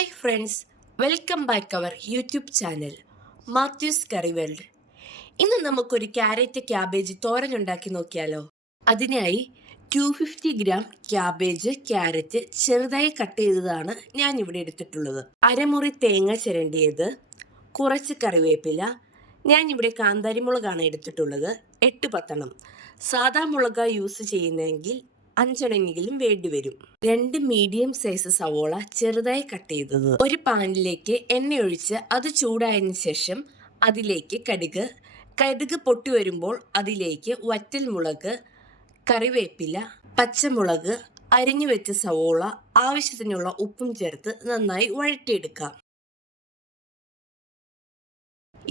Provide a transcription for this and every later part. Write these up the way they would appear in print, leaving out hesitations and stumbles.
Hi friends, welcome back our YouTube channel Mathews curry world. ഇന്ന് നമുക്കൊരു carrot cabbage thoran ഉണ്ടാക്കി നോക്കിയാലോ. അതിനായി 250 ഗ്രാം ക്യാബേജ്, ക്യാരറ്റ് ചെറുതായി കട്ട് ചെയ്തതാണ് ഞാൻ ഇവിടെ എടുത്തിട്ടുള്ളത്. അരമുറി തേങ്ങ ചിരണ്ടിയത്, കുറച്ച് കറിവേപ്പില, ഞാൻ ഇവിടെ കാന്താരിമുളകാണ് എടുത്തിട്ടുള്ളത്, 8-10. സാദാ മുളക് യൂസ് ചെയ്യുന്നതെങ്കിൽ 5 വേണ്ടിവരും. 2 മീഡിയം സൈസ് സവോള ചെറുതായി കട്ട് ചെയ്തത്. ഒരു പാനിലേക്ക് എണ്ണ ഒഴിച്ച് അത് ചൂടായതിനു ശേഷം അതിലേക്ക് കടുക് പൊട്ടി വരുമ്പോൾ അതിലേക്ക് വറ്റൽ മുളക്, കറിവേപ്പില, പച്ചമുളക്, അരിഞ്ഞു വെച്ച സവോള, ആവശ്യത്തിനുള്ള ഉപ്പും ചേർത്ത് നന്നായി വഴറ്റിയെടുക്കാം.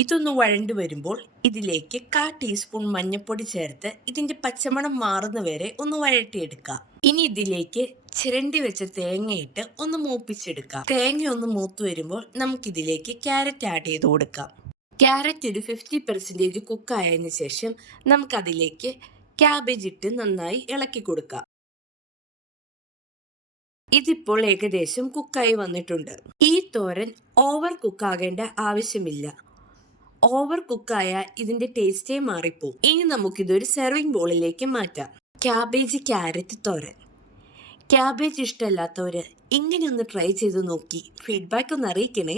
ഇതൊന്ന് വഴണ്ടു വരുമ്പോൾ ഇതിലേക്ക് 1/4 ടീസ്പൂൺ മഞ്ഞൾപ്പൊടി ചേർത്ത് ഇതിന്റെ പച്ചമണം മാറുന്നവരെ ഒന്ന് വഴറ്റിയെടുക്കാം. ഇനി ഇതിലേക്ക് ചിരണ്ടി വെച്ച തേങ്ങയിട്ട് ഒന്ന് മൂപ്പിച്ചെടുക്കാം. തേങ്ങ ഒന്ന് മൂത്ത് വരുമ്പോൾ നമുക്കിതിലേക്ക് ക്യാരറ്റ് ആഡ് ചെയ്ത് കൊടുക്കാം. ക്യാരറ്റ് ഒരു 50% കുക്കായതിനു ശേഷം നമുക്കതിലേക്ക് ക്യാബേജ് ഇട്ട് നന്നായി ഇളക്കി കൊടുക്കാം. ഇതിപ്പോൾ ഏകദേശം കുക്കായി വന്നിട്ടുണ്ട്. ഈ തോരൻ ഓവർ കുക്കാകേണ്ട ആവശ്യമില്ല. ഓവർ കുക്കായ ഇതിന്റെ ടേസ്റ്റേ മാറിപ്പോവും. ഇനി നമുക്കിതൊരു സെർവിങ് ബോളിലേക്ക് മാറ്റാം. ക്യാബേജ് ക്യാരറ്റ് തോരൻ. ക്യാബേജ് ഇഷ്ടമല്ലാത്തവര് ഇങ്ങനെ ഒന്ന് ട്രൈ ചെയ്ത് നോക്കി ഫീഡ്ബാക്ക് ഒന്ന് അറിയിക്കണേ.